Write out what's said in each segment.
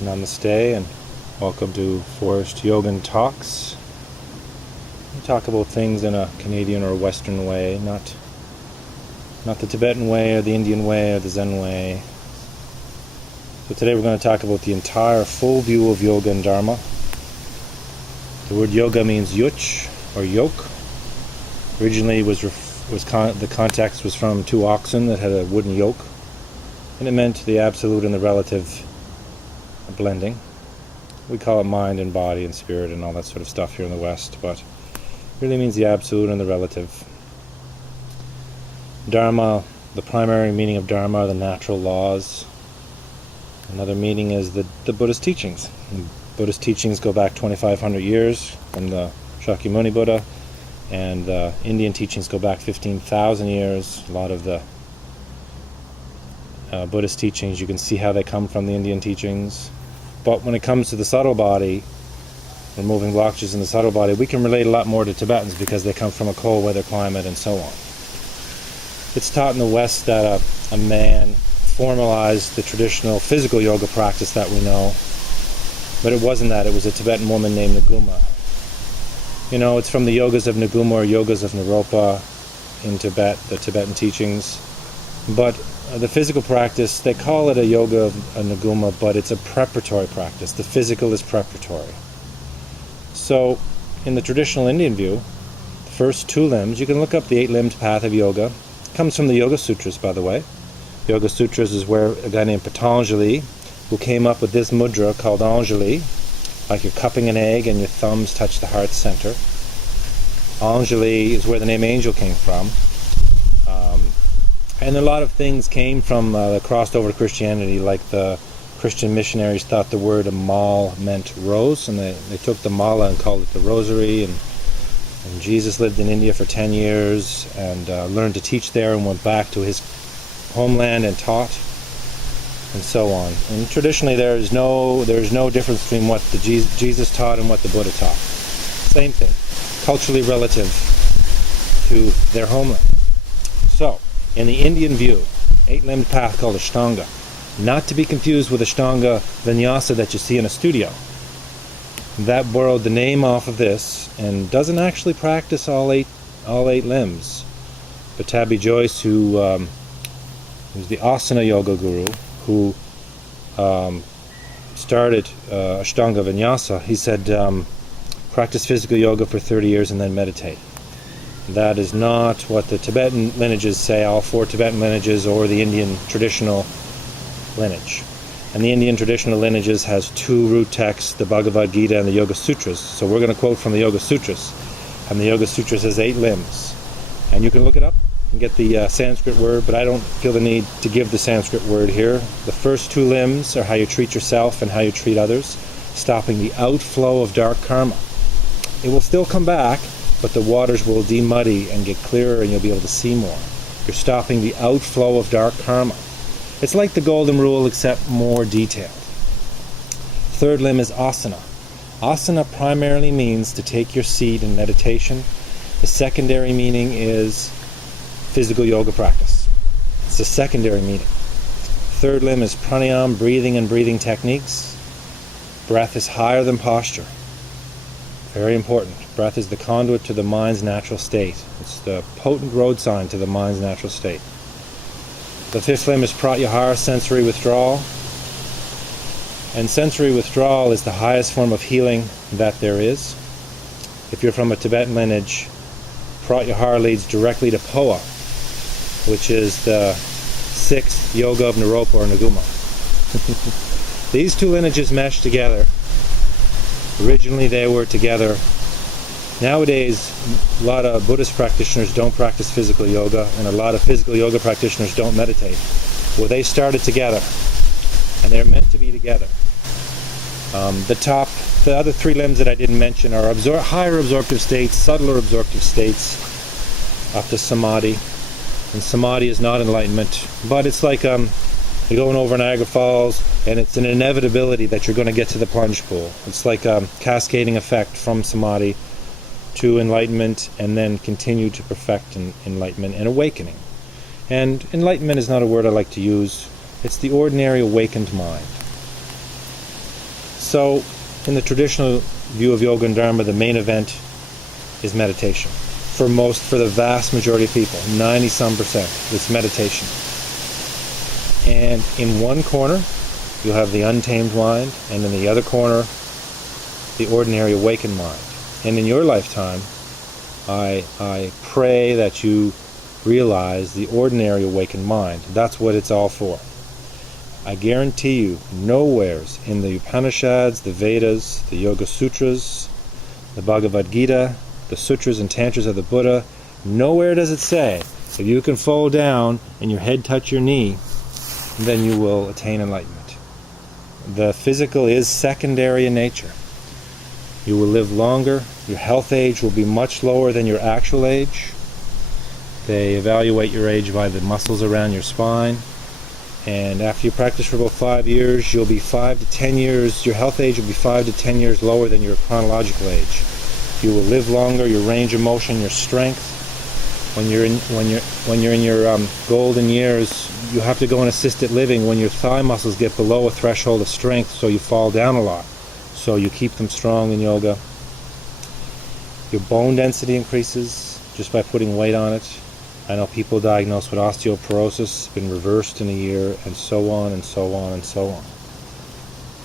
Namaste and welcome to Forest Yogin Talks. We talk about things in a Canadian or Western way, not the Tibetan way or the Indian way or the Zen way. So today we're going to talk about the entire full view of yoga and Dharma. The word yoga means yuch or yoke. Originally the context was from two oxen that had a wooden yoke, and it meant the absolute and the relative blending. We call it mind and body and spirit and all that sort of stuff here in the West, but it really means the absolute and the relative. Dharma, the primary meaning of Dharma are the natural laws. Another meaning is the Buddhist teachings. And Buddhist teachings go back 2,500 years from the Shakyamuni Buddha, and the Indian teachings go back 15,000 years. A lot of the Buddhist teachings, you can see how they come from the Indian teachings. But when it comes to the subtle body, removing blockages in the subtle body, we can relate a lot more to Tibetans because they come from a cold weather climate and so on. It's taught in the West that a man formalized the traditional physical yoga practice that we know, but it wasn't that. It was a Tibetan woman named Nguma. You know, it's from the yogas of Nguma or yogas of Naropa in Tibet, the Tibetan teachings. But the physical practice, they call it a yoga of Nguma, but it's a preparatory practice. The physical is preparatory. So, in the traditional Indian view, the first two limbs, you can look up the eight-limbed path of yoga. It comes from the Yoga Sutras, by the way. Yoga Sutras is where a guy named Patanjali, who came up with this mudra called Anjali, like you're cupping an egg and your thumbs touch the heart center. Anjali is where the name angel came from. And a lot of things came from crossed over to Christianity, like the Christian missionaries thought the word amal meant rose, and they took the mala and called it the rosary, and Jesus lived in India for 10 years and learned to teach there and went back to his homeland and taught, and so on. And traditionally there is no difference between what Jesus taught and what the Buddha taught. Same thing, culturally relative to their homeland. So, in the Indian view, eight-limbed path called Ashtanga, not to be confused with Ashtanga Vinyasa that you see in a studio. That borrowed the name off of this and doesn't actually practice all eight limbs. But Tabby Joyce, who's the Asana Yoga guru, who started Ashtanga Vinyasa, he said, practice physical yoga for 30 years and then meditate. That is not what the Tibetan lineages say, all four Tibetan lineages or the Indian traditional lineage. And the Indian traditional lineages has two root texts, the Bhagavad Gita and the Yoga Sutras. So we're going to quote from the Yoga Sutras. And the Yoga Sutras has 8 limbs. And you can look it up and get the Sanskrit word, but I don't feel the need to give the Sanskrit word here. The first 2 limbs are how you treat yourself and how you treat others, stopping the outflow of dark karma. It will still come back, but the waters will demuddy and get clearer and you'll be able to see more. You're stopping the outflow of dark karma. It's like the golden rule except more detailed. Third limb is asana. Asana primarily means to take your seat in meditation. The secondary meaning is physical yoga practice. It's the secondary meaning. Third limb is pranayama, breathing and breathing techniques. Breath is higher than posture. Very important. Breath is the conduit to the mind's natural state. It's the potent road sign to the mind's natural state. The fifth limb is pratyahara, sensory withdrawal. And sensory withdrawal is the highest form of healing that there is. If you're from a Tibetan lineage, pratyahara leads directly to poa, which is the 6th yoga of Naropa or Nguma. These two lineages mesh together. Originally they were together. Nowadays, a lot of Buddhist practitioners don't practice physical yoga, and a lot of physical yoga practitioners don't meditate. Well, they started together, and they're meant to be together. The other 3 limbs that I didn't mention are higher absorptive states, subtler absorptive states, up to samadhi. And samadhi is not enlightenment, but it's like you're going over Niagara Falls, and it's an inevitability that you're going to get to the plunge pool. It's like a cascading effect from samadhi to enlightenment, and then continue to perfect enlightenment and awakening. And enlightenment is not a word I like to use. It's the ordinary awakened mind. So, in the traditional view of yoga and dharma, the main event is meditation. For the vast majority of people, 90-some%, it's meditation. And in one corner, you'll have the untamed mind, and in the other corner, the ordinary awakened mind. And in your lifetime, I pray that you realize the ordinary awakened mind. That's what it's all for. I guarantee you, nowheres in the Upanishads, the Vedas, the Yoga Sutras, the Bhagavad Gita, the Sutras and Tantras of the Buddha, nowhere does it say, if you can fall down and your head touch your knee, then you will attain enlightenment. The physical is secondary in nature. You will live longer. Your health age will be much lower than your actual age. They evaluate your age by the muscles around your spine. And after you practice for about 5 years, you'll be 5 to 10 years, your health age will be 5 to 10 years lower than your chronological age. You will live longer, your range of motion, your strength. When you're in your golden years, you have to go in assisted living when your thigh muscles get below a threshold of strength, so you fall down a lot. So you keep them strong in yoga. Your bone density increases just by putting weight on it. I know people diagnosed with osteoporosis, been reversed in a year, and so on and so on and so on.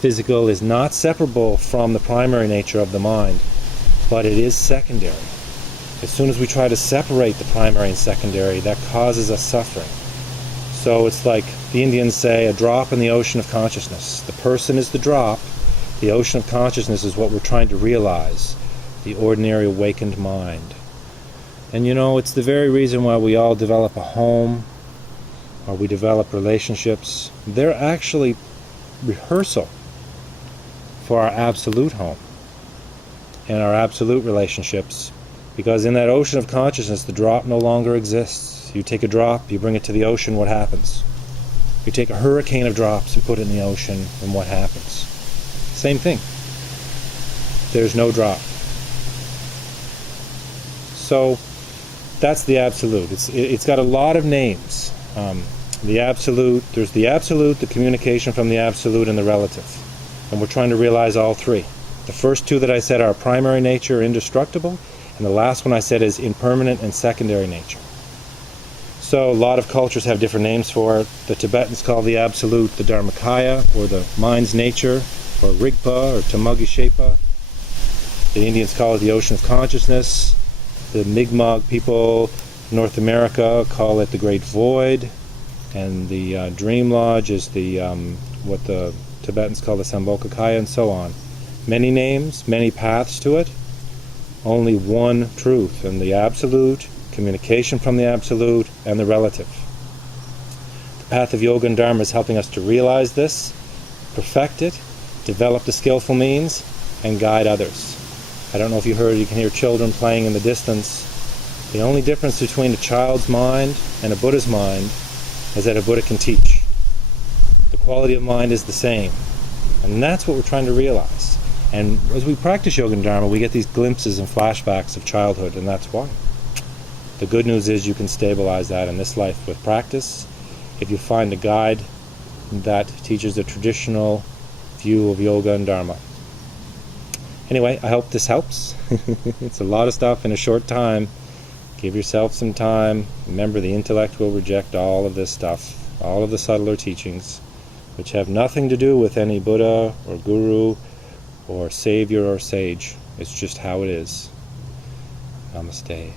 Physical is not separable from the primary nature of the mind, but it is secondary. As soon as we try to separate the primary and secondary, that causes us suffering. So it's like the Indians say, a drop in the ocean of consciousness. The person is the drop. The ocean of consciousness is what we're trying to realize, the ordinary awakened mind. And it's the very reason why we all develop a home, or we develop relationships. They're actually rehearsal for our absolute home and our absolute relationships. Because in that ocean of consciousness, the drop no longer exists. You take a drop, you bring it to the ocean, what happens? You take a hurricane of drops and put it in the ocean, and what happens? Same thing. There's no drop. So that's the absolute. It's got a lot of names. The absolute, there's the absolute, the communication from the absolute, and the relative. And we're trying to realize all three. The first two that I said are primary nature, indestructible, and the last one I said is impermanent and secondary nature. So a lot of cultures have different names for it. The Tibetans call the absolute the Dharmakaya, or the mind's nature, or Rigpa, or Tamagi Shepa. The Indians call it the ocean of consciousness. The Mi'kmaq people in North America call it the Great Void, and the Dream Lodge is the what the Tibetans call the Sambhogakaya, and so on. Many names, many paths to it, only one truth, and the absolute, communication from the absolute, and the relative. The path of yoga and dharma is helping us to realize this, perfect it, develop the skillful means, and guide others. I don't know if you heard, you can hear children playing in the distance. The only difference between a child's mind and a Buddha's mind is that a Buddha can teach. The quality of mind is the same. And that's what we're trying to realize. And as we practice yoga and dharma, we get these glimpses and flashbacks of childhood, and that's why. The good news is you can stabilize that in this life with practice. If you find a guide that teaches the traditional view of yoga and dharma. Anyway, I hope this helps. It's a lot of stuff in a short time. Give yourself some time. Remember, the intellect will reject all of this stuff, all of the subtler teachings, which have nothing to do with any Buddha or Guru or Savior or Sage. It's just how it is. Namaste.